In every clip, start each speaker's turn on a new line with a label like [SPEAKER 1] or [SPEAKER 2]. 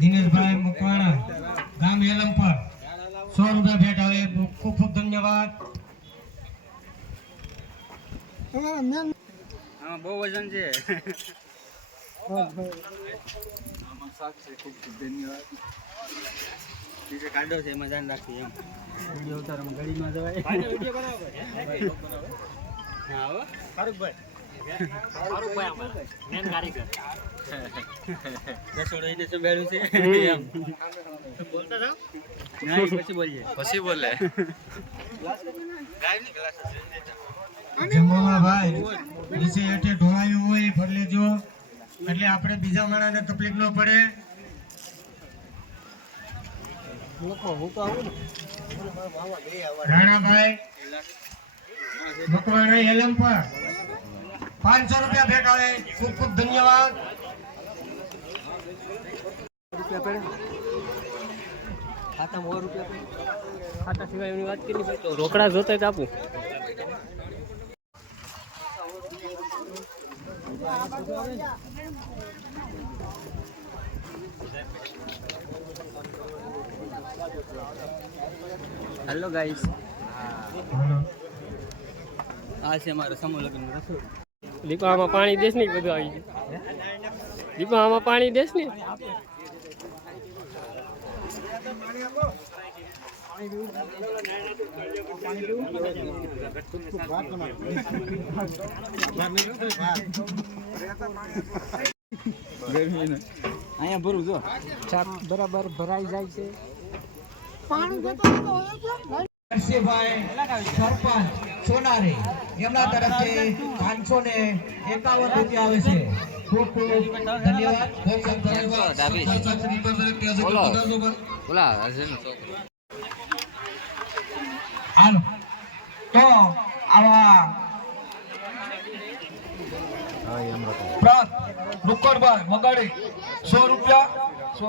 [SPEAKER 1] દિનેશભાઈ મકવાણા ગામ એલમપર. સો રૂપિયા ભેટ આવે. ખૂબ ખૂબ ધન્યવાદ.
[SPEAKER 2] બહુ વજન છે. આમાં છે ખૂબ ખૂબ ધન્યવાદ. બીજો કાંડો છે એમાં ધ્યાન રાખી એમ. વીડિયો ઉતારવામાં ગળીમાં જવાય. હા? હો રસોડું છે. એમ બોલતા જાઓ. ના એ પછી પછી બોલે.
[SPEAKER 1] જમવામાં ભાઈ નીચે હેઠે ઢોળાયું હોય એ ભરી લેજો. એટલે આપણે બીજા માણસને તકલીફ ન પડે. રાણાભાઈ મકવાણા એલમપર પાંચસો રૂપિયા ભેટ આવે ખૂબ ખૂબ ધન્યવાદ.
[SPEAKER 3] ખાતા સિવાય એની વાત કરી તો રોકડા જોતા જ આપું.
[SPEAKER 2] હેલો ગાઈસ આ છે અમારો સમૂહ લગ્ન રસોડું.
[SPEAKER 3] દીપામાં પાણી દેશ ને બધું આવી ગયું. દીપામાં પાણી દેશ ને.
[SPEAKER 2] અહીંયા ભરું જો.
[SPEAKER 3] બરાબર ભરાઈ જાય છે.
[SPEAKER 1] નરસિંહભાઈ સરપંચ સોનારી એમના તરફથી પાંચસો ને એકાવન રૂપિયા આવે છે. ખૂબ ખૂબ ધન્યવાદ. ખૂબ ખૂબ
[SPEAKER 2] બોલા.
[SPEAKER 1] હાલો. તો આવા મગાડી સો રૂપિયા. સો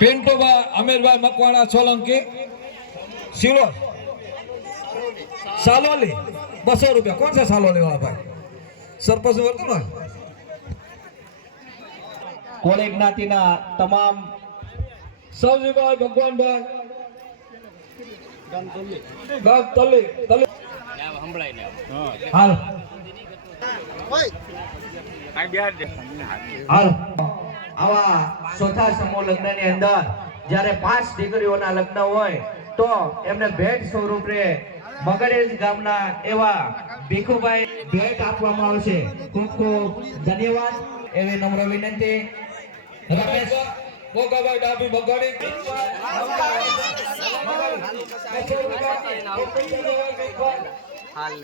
[SPEAKER 4] પિન્ટુભાઈ અમીરભાઈ મકવાણા સોલંકી શિલો સાલોલી બસો રૂપિયા. કોણ છે સાલોલી વાળા ભાઈ? સરપંચ વર્તું ને કોલેજ જ્ઞાતિના તમામ સૌજીભાઈ ભગવાનભાઈ. ગામ તલી તલી
[SPEAKER 3] સંભળાય ને
[SPEAKER 1] હાલ. હાલ. આવા ચોથા સમૂહ લગ્નની અંદર જ્યારે પાંચ દીકરીઓના લગ્ન હોય તો એમને ભેટ સ્વરૂપે બગડેજ ગામના એવા ભીખુભાઈ ભેટ આપવામાં આવશે. ખૂબ ખૂબ ધન્યવાદ. એવી નમ્ર વિનંતી. રમેશ
[SPEAKER 4] ડાબી
[SPEAKER 2] હાલ.